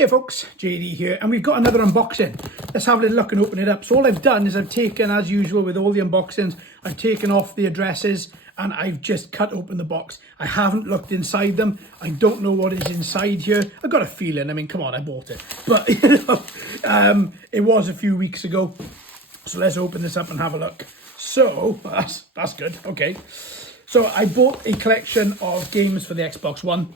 Hey folks, JD here, and we've got another unboxing. Let's have a little look and open it up. So all I've done is I've taken, as usual with all the unboxings, I've taken off the addresses and I've just cut open the box. I haven't looked inside them. I don't know what is inside here. I've got a feeling, I mean, come on, I bought it. But, it was a few weeks ago. So let's open this up and have a look. So, that's good, okay. So I bought a collection of games for the Xbox One.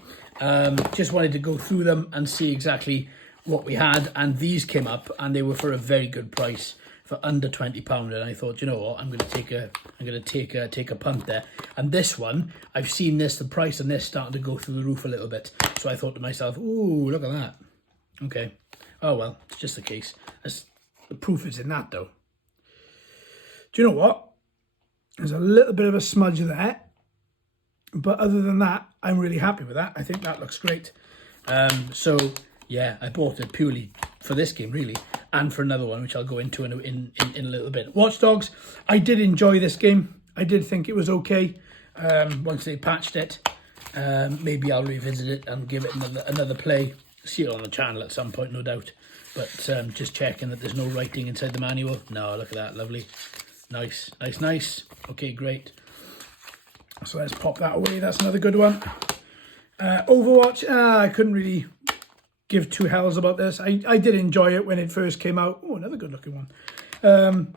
Just wanted to go through them and see exactly what we had, and these came up and they were for a very good price, for under £20. And I thought, you know what, I'm gonna take a punt there. And this one, I've seen this, the price on this starting to go through the roof a little bit. So I thought to myself, ooh, look at that. Okay. Oh well, it's just the case. The proof is in that though. Do you know what? There's a little bit of a smudge there. But other than that, I'm really happy with that. I think that looks great. So, yeah, I bought it purely for this game, really, and for another one, which I'll go into in a little bit. Watch Dogs, I did enjoy this game. I did think it was okay. Once they patched it, maybe I'll revisit it and give it another play. See it on the channel at some point, no doubt. But just checking that there's no writing inside the manual. No, look at that, lovely. Nice, nice, nice. Okay, great. So let's pop that away. That's another good one. Overwatch, I couldn't really give two hells about this. I did enjoy it when it first came out. Oh, another good looking one.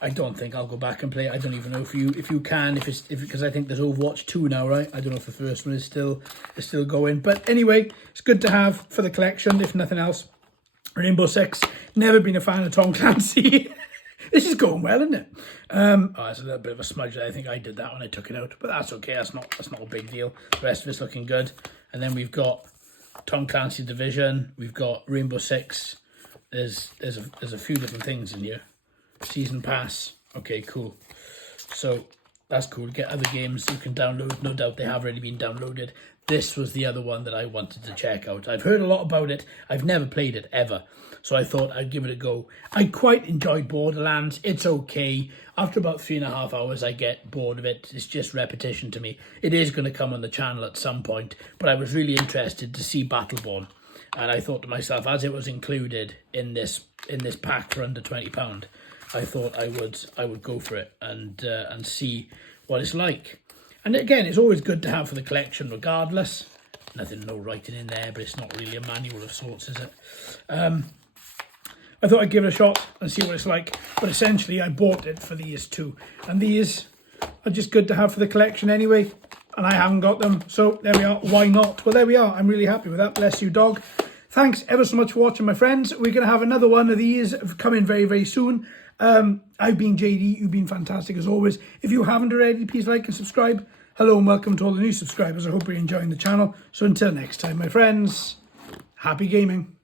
I don't think I'll go back and play it. I don't even know if you can, because I think there's Overwatch 2 now, right? I don't know if the first one is still going. But anyway, it's good to have for the collection, if nothing else. Rainbow Six. Never been a fan of Tom Clancy. This is going well, isn't it? Oh, it's a little bit of a smudge. I think I did that when I took it out, but that's okay. That's not a big deal. The rest of it's looking good. And then we've got Tom Clancy Division. We've got Rainbow Six. There's a few different things in here. Season Pass. Okay, cool. So that's cool. Get other games you can download. No doubt they have already been downloaded. This was the other one that I wanted to check out. I've heard a lot about it. I've never played it ever. So I thought I'd give it a go. I quite enjoyed Borderlands. It's okay. After about 3.5 hours, I get bored of it. It's just repetition to me. It is going to come on the channel at some point, but I was really interested to see Battleborn. And I thought to myself, as it was included in this pack for under £20, I thought I would go for it and see what it's like. And again, it's always good to have for the collection regardless. No writing in there, but it's not really a manual of sorts, is it? I thought I'd give it a shot and see what it's like. But essentially, I bought it for these two. And these are just good to have for the collection anyway. And I haven't got them. So there we are. Why not? Well, there we are. I'm really happy with that. Bless you, dog. Thanks ever so much for watching, my friends. We're going to have another one of these coming very, very soon. I've been JD. You've been fantastic as always. If you haven't already, please like and subscribe. Hello and welcome to all the new subscribers. I hope you're enjoying the channel. So until next time, my friends, happy gaming.